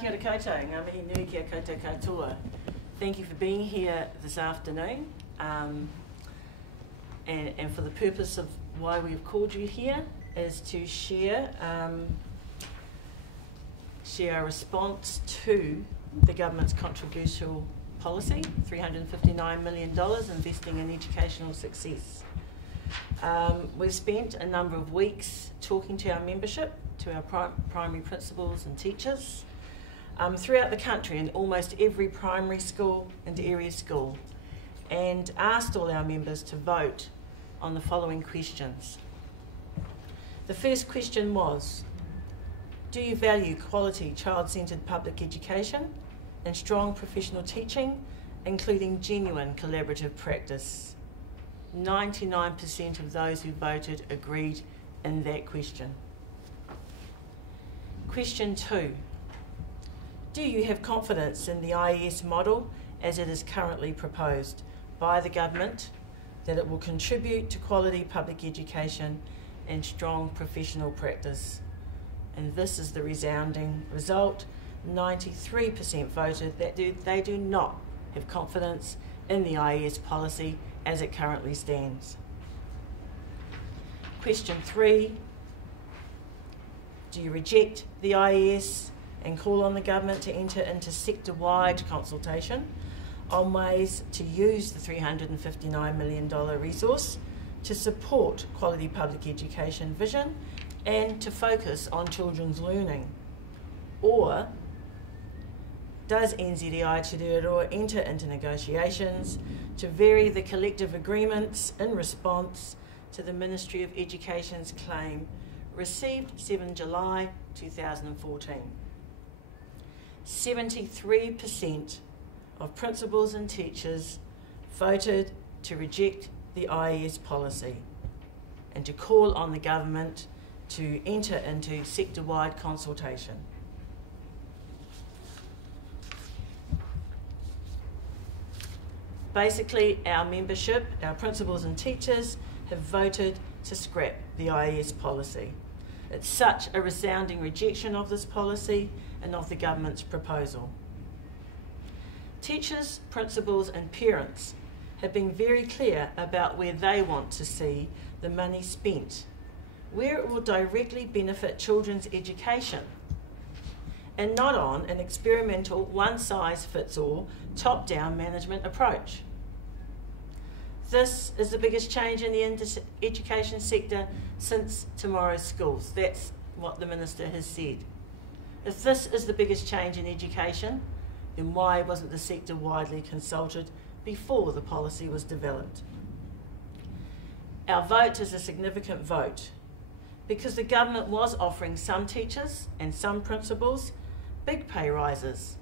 Kia ora koutou, ngā mihi nui kia koutou katoa. Thank you for being here this afternoon and for the purpose of why we've called you here is to share our response to the government's controversial policy, $359 million investing in educational success. We've spent a number of weeks talking to our membership, to our primary principals and teachers throughout the country in almost every primary school and area school, and asked all our members to vote on the following questions. The first question was, do you value quality child-centred public education and strong professional teaching, including genuine collaborative practice? 99% of those who voted agreed in that question. Question 2. Do you have confidence in the IES model as it is currently proposed by the government, that it will contribute to quality public education and strong professional practice? And this is the resounding result. 93% voted that they do not have confidence in the IES policy as it currently stands. Question 3. Do you reject the IES and call on the government to enter into sector-wide consultation on ways to use the $359 million resource to support quality public education vision and to focus on children's learning? Or does NZEI Aotearoa enter into negotiations to vary the collective agreements in response to the Ministry of Education's claim received 7 July 2014? 73% of principals and teachers voted to reject the IES policy and to call on the government to enter into sector-wide consultation. Basically, our membership, our principals and teachers, have voted to scrap the IES policy. It's such a resounding rejection of this policy and of the government's proposal. Teachers, principals and parents have been very clear about where they want to see the money spent, where it will directly benefit children's education, and not on an experimental one-size-fits-all top-down management approach. This is the biggest change in the education sector since tomorrow's schools. That's what the Minister has said. If this is the biggest change in education, then why wasn't the sector widely consulted before the policy was developed? Our vote is a significant vote because the government was offering some teachers and some principals big pay rises,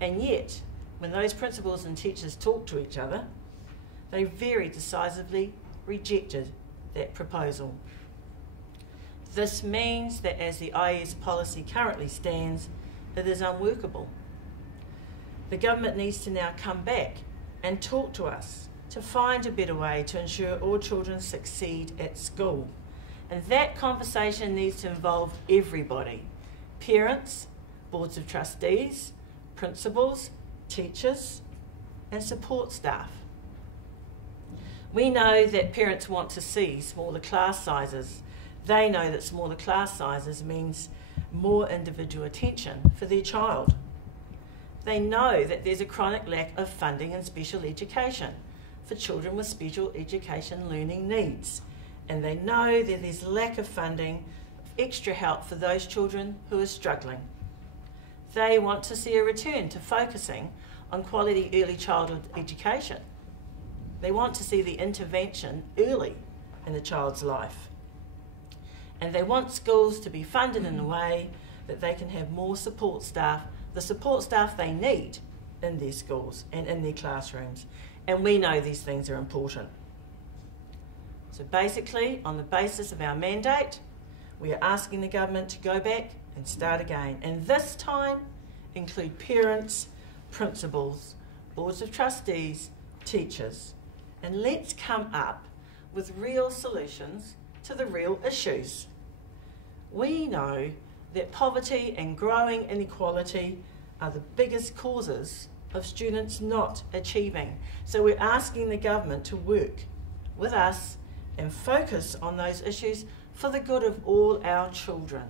and yet when those principals and teachers talked to each other, they very decisively rejected that proposal. This means that as the IES policy currently stands, it is unworkable. The government needs to now come back and talk to us to find a better way to ensure all children succeed at school. And that conversation needs to involve everybody: parents, boards of trustees, principals, teachers, and support staff. We know that parents want to see smaller class sizes. They know that smaller class sizes means more individual attention for their child. They know that there's a chronic lack of funding in special education for children with special education learning needs. And they know that there's lack of funding, extra help for those children who are struggling. They want to see a return to focusing on quality early childhood education. They want to see the intervention early in a child's life. And they want schools to be funded in a way that they can have more support staff, the support staff they need in their schools and in their classrooms. And we know these things are important. So basically, on the basis of our mandate, we are asking the government to go back and start again. And this time, include parents, principals, boards of trustees, teachers. And let's come up with real solutions to the real issues. We know that poverty and growing inequality are the biggest causes of students not achieving. So we're asking the government to work with us and focus on those issues for the good of all our children.